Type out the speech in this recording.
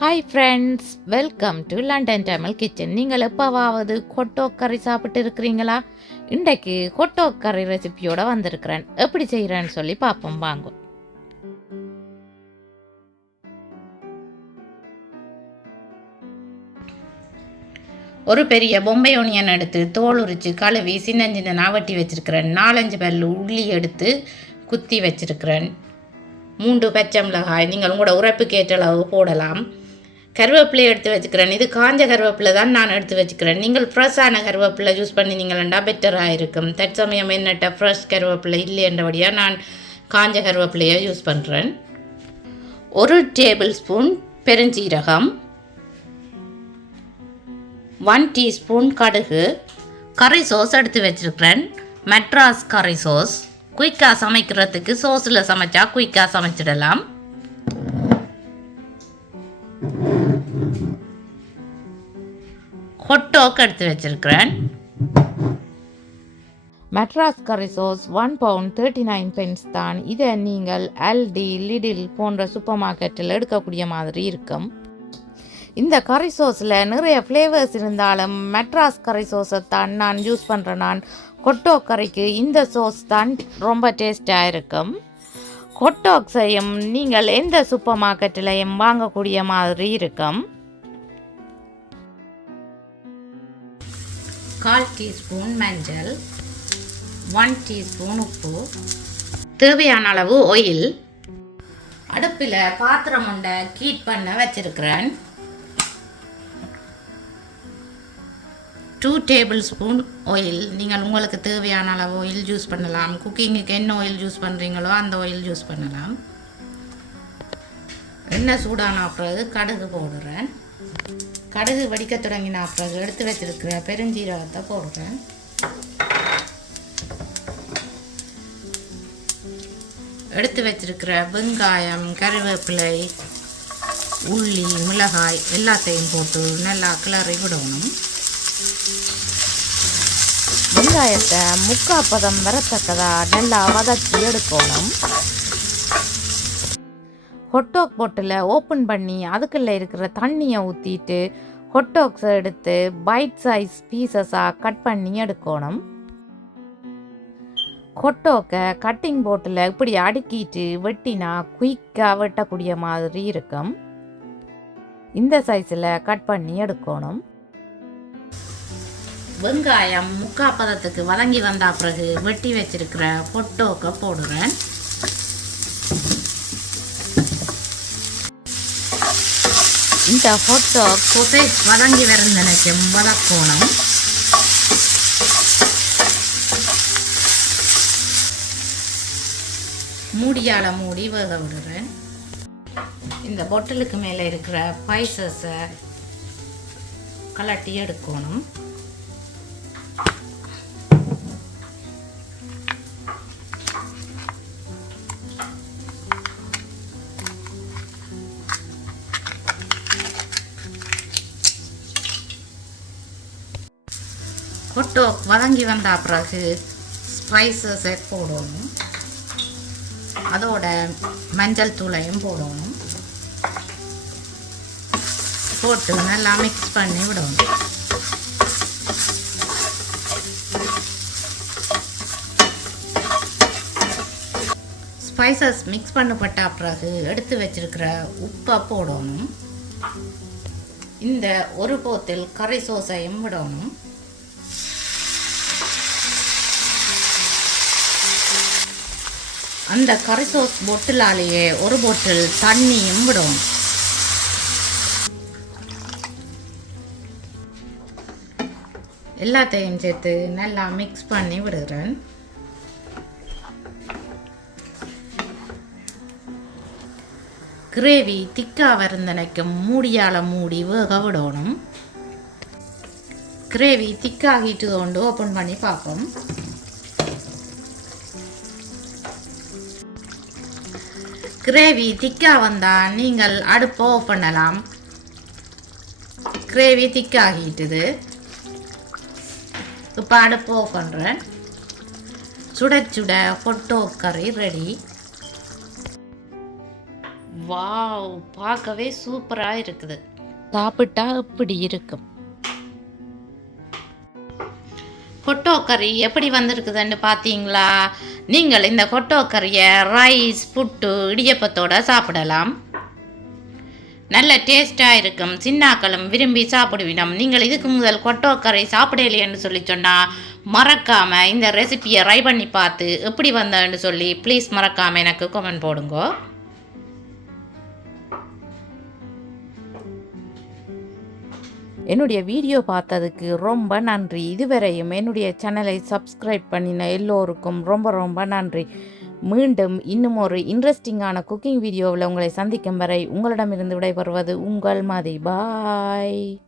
Hi friends, welcome to London Tamil kitchen. நீங்கள் எப்போவாவது ஹொட்டாக் கறி சாப்பிட்டு இருக்கிறீங்களா? இன்றைக்கு ஹொட்டாக் கறி ரெசிபியோட வந்திருக்கிறேன். எப்படி செய்கிறேன்னு சொல்லி பார்ப்போம் வாங்க. ஒரு பெரிய பொம்பை ஒனியன் எடுத்து தோல் உரித்து கழுவி சின்ன சின்ன வெட்டி வச்சுருக்கிறேன். 4-5 பல்லு உள்ளி எடுத்து குத்தி வச்சுருக்கிறேன். 3 பச்சை மிளகாய் நீங்கள் உங்களோட உரைப்புக்கு ஏற்ற அளவு போடலாம். கருவேப்பிலை எடுத்து வச்சுக்கிறேன். இது காஞ்ச கருவேப்பிலை தான் நான் எடுத்து வச்சுக்கிறேன். நீங்கள் ஃப்ரெஷ்ஷான கருவேப்பிலை யூஸ் பண்ணினீங்களா பெட்டராக இருக்கும். தற்சமயம் என்னட்ட ஃப்ரெஷ் கருவேப்பிலை இல்லைன்றபடியாக நான் காஞ்ச கருவேப்பிலையை யூஸ் பண்ணுறேன். 1 டேபிள் ஸ்பூன் பெருஞ்சீரகம், 1 டீஸ்பூன் கடுகு, கறி சோஸ் எடுத்து வச்சுருக்கிறேன். மெட்ராஸ் கறி சோஸ். குயிக்காக சமைக்கிறதுக்கு சோஸில் சமைச்சா குயிக்காக சமைச்சிடலாம். ஹொட்டாக் எடுத்து வச்சிருக்கிறேன். மெட்ராஸ் கறி சோஸ் 1 பவுண்ட் 39 பென்ஸ் தான். இதை நீங்கள் எல்டி, லிடில் போன்ற சூப்பர் மார்க்கெட்டில் எடுக்கக்கூடிய மாதிரி இருக்கும். இந்த கறி சோஸில் நிறைய ஃப்ளேவர்ஸ் இருந்தாலும் மெட்ராஸ் கறி சோஸை தான் நான் யூஸ் பண்ணுறேன். நான் ஹொட்டாக் கறிக்கு இந்த சோஸ் தான் ரொம்ப டேஸ்டாக இருக்கும். ஹொட்டாக் செய்யும் நீங்கள் எந்த சூப்பர் மார்க்கெட்டிலையும் வாங்கக்கூடிய மாதிரி இருக்கும். 1/4 டீஸ்பூன் மஞ்சள், 1 டீஸ்பூன் உப்பு, தேவையான அளவு ஆயில். அடுப்பில் பாத்திரம் ஒன்றை ஹீட் பண்ண வச்சிருக்கிறேன். 2 டேபிள் ஸ்பூன் ஆயில். நீங்கள் உங்களுக்கு தேவையான அளவு ஆயில் யூஸ் பண்ணலாம். குக்கிங்குக்கு என்ன ஆயில் யூஸ் பண்ணுறீங்களோ அந்த ஆயில் யூஸ் பண்ணலாம். எண்ணெய் சூடான பிறகு கடுகு போடுறேன். கடுகு வடிக்க தொடங்கின பிறகு எடுத்து வச்சிருக்கிற பெருஞ்சீரகத்தை போடுறேன். எடுத்து வச்சிருக்கிற வெங்காயம், கருவேப்பிலை, உள்ளி, மிளகாய் எல்லாத்தையும் போட்டு நல்லா கிளறி விடணும். வெங்காயத்தை 3/4 பதம் வரத்தக்கதாக நல்லா வதக்கி எடுக்கணும். ஹொட்டாக் பொட்டில் ஓப்பன் பண்ணி அதுக்குள்ளே இருக்கிற தண்ணியை ஊற்றிட்டு ஹொட்டாக்ஸை எடுத்து பைட் சைஸ் பீசஸாக கட் பண்ணி எடுக்கணும். ஹொட்டாக்கை கட்டிங் போட்டில் இப்படி அடுக்கிட்டு வெட்டினா குயிக்காக வெட்டக்கூடிய மாதிரி இருக்கும். இந்த சைஸில் கட் பண்ணி எடுக்கணும். வெங்காயம் 3/4 பதத்துக்கு வதங்கி வந்த பிறகு வெட்டி வச்சிருக்கிற ஹொட்டாக்கை போடுறேன். இந்த ஹொட்டாக் கொசைஸ் வதங்கி வரந்தனைக்கும் வதக்கணும். மூடியால் மூடி வேக விடுறேன். இந்த பொட்டலுக்கு மேலே இருக்கிற ஸ்பைசஸை கலட்டி எடுக்கணும். ஹொட்டாக் வதங்கி வந்த பிறகு ஸ்பைசஸை போடணும். அதோட மஞ்சள் தூளையும் போடணும். போட்டு நல்லா மிக்ஸ் பண்ணி விடணும். ஸ்பைசஸ் மிக்ஸ் பண்ணப்பட்ட பிறகு எடுத்து வச்சிருக்கிற உப்பை போடணும். இந்த ஒரு போத்தில் கறி சோஸையும் விடணும். அந்த கறி சோஸ் பொட்டிலாலேயே ஒரு பொட்டில் தண்ணியும் விடும். எல்லாத்தையும் சேர்த்து நல்லா மிக்ஸ் பண்ணி விடுறேன். கிரேவி திக்காக வருந்தனைக்கும் மூடியால் மூடி வேக விடணும். கிரேவி திக்காகிட்டு கொண்டு ஓப்பன் பண்ணி பார்ப்போம். கிரேவி திக்காக வந்தால் நீங்கள் அடுப்பை ஆஃப் பண்ணலாம். கிரேவி திக்காகிட்டுது. இப்போ அடுப்பு ஆஃப் பண்ணுறேன். சுட சுட ஹொட்டாக் கறி ரெடி. வாவ், பார்க்கவே சூப்பராக இருக்குது. சாப்பிட்டா இப்படி இருக்கும். ஹொட்டோ கறி எப்படி வந்திருக்குதுன்னு பார்த்தீங்களா? நீங்கள் இந்த ஹொட்டோ கறியை ரைஸ், புட்டு, இடியப்பத்தோடு சாப்பிடலாம். நல்ல டேஸ்ட்டாக இருக்கும். சின்னாக்களும் விரும்பி சாப்பிடுவினோம். நீங்கள் இதுக்கு முதல் ஹொட்டோ கறி சாப்பிடலையேன்னு சொல்லி சொன்னால் மறக்காமல் இந்த ரெசிபியை ட்ரை பண்ணி பார்த்து எப்படி வந்தேன்னு சொல்லி ப்ளீஸ் மறக்காமல் எனக்கு கமெண்ட் போடுங்க. என்னுடைய வீடியோ பார்த்ததுக்கு ரொம்ப நன்றி. இதுவரையும் என்னுடைய சேனலை சப்ஸ்கிரைப் பண்ணின எல்லோருக்கும் ரொம்ப ரொம்ப நன்றி. மீண்டும் இன்னும் ஒரு இன்ட்ரெஸ்டிங்கான குக்கிங் வீடியோவில் உங்களை சந்திக்கும் வரை உங்களிடமிருந்து விடைபெறுவது உங்கள் மதி. பாய்.